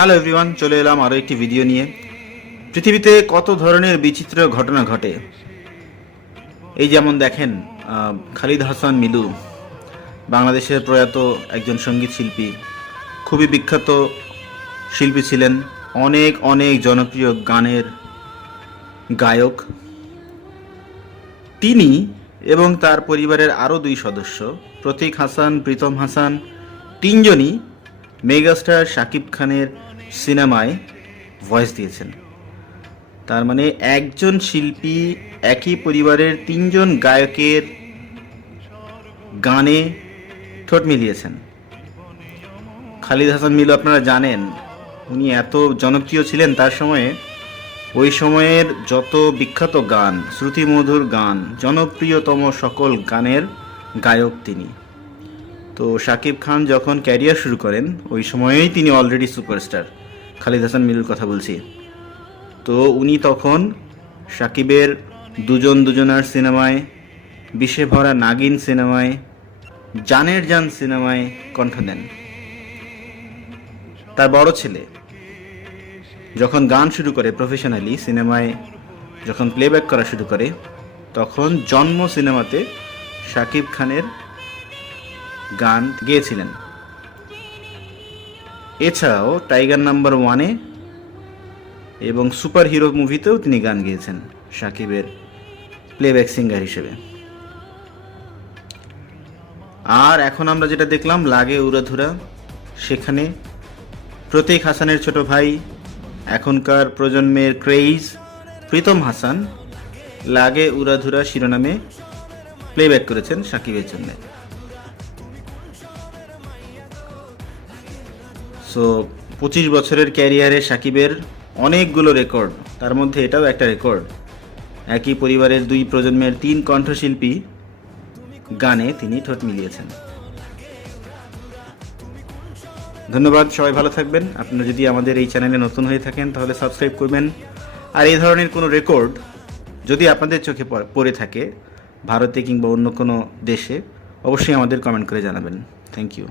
Hello everyone, চলে এলাম আরও একটি ভিডিও নিয়ে। পৃথিবীতে কত ধরনের বিচিত্র ঘটনা ঘটে। এই যেমন দেখেন, খালিদ হাসান মিলু বাংলাদেশের প্রয়াত একজন সঙ্গীত শিল্পী, খুবই বিখ্যাত শিল্পী ছিলেন, অনেক অনেক জনপ্রিয় গানের গায়ক। তিনি এবং তার পরিবারের আরও দুই সদস্য প্রতীক হাসান, প্রীতম হাসান, তিনজনই মেগাস্টার শাকিব খানের সিনেমায় ভয়েস দিয়েছেন। তার মানে একজন শিল্পী একই পরিবারের তিনজন গায়কের গানে ঠোঁট মিলিয়েছেন। খালিদ হাসান মিলু আপনারা জানেন, উনি এত জনপ্রিয় ছিলেন তার সময়ে। ওই সময়ের যত বিখ্যাত গান, শ্রুতিমধুর গান, জনপ্রিয়তম সকল গানের গায়ক তিনি। তো শাকিব খান যখন ক্যারিয়ার শুরু করেন ওই সময়েই তিনি অলরেডি সুপারস্টার। খালিদ হাসান মিলুর কথা বলছি। তো উনি তখন শাকিবের দুজন দুজনার সিনেমায়, বিষে ভরা নাগিন সিনেমায়, জানের জান সিনেমায় কণ্ঠ দেন। তার বড় ছেলে যখন গান শুরু করে প্রফেশনালি সিনেমায়, যখন প্লেব্যাক করা শুরু করে, তখন জন্ম সিনেমাতে শাকিব খানের গান গেয়েছিলেন। এছাড়াও টাইগার নাম্বার 1-এ এবং সুপার হিরো মুভিতেও তিনি গান গেয়েছেন শাকিবের প্লেব্যাক সিঙ্গার হিসেবে। আর এখন আমরা যেটা দেখলাম লাগে উড়াধুরা, সেখানে প্রতীক হাসানের ছোট ভাই, এখনকার প্রজন্মের ক্রেইজ প্রীতম হাসান লাগে উড়াধুরা শিরোনামে প্লেব্যাক করেছেন শাকিবের জন্য। সো 25 বছরের ক্যারিয়ারে শাকিবের অনেকগুলো রেকর্ড, তার মধ্যে এটাও একটা রেকর্ড। একই পরিবারের দুই প্রজন্মের 3 কণ্ঠশিল্পী গানে তিনি ঠোঁট মিলিয়েছেন। ধন্যবাদ, সবাই ভালো থাকবেন। আপনারা যদি আমাদের এই চ্যানেলে নতুন হয়ে থাকেন তাহলে সাবস্ক্রাইব করবেন। আর এই ধরনের কোনো রেকর্ড যদি আপনাদের চোখে পড়ে থাকে ভারতে কিংবা অন্য কোনো দেশে, অবশ্যই আমাদের কমেন্ট করে জানাবেন। Thank you.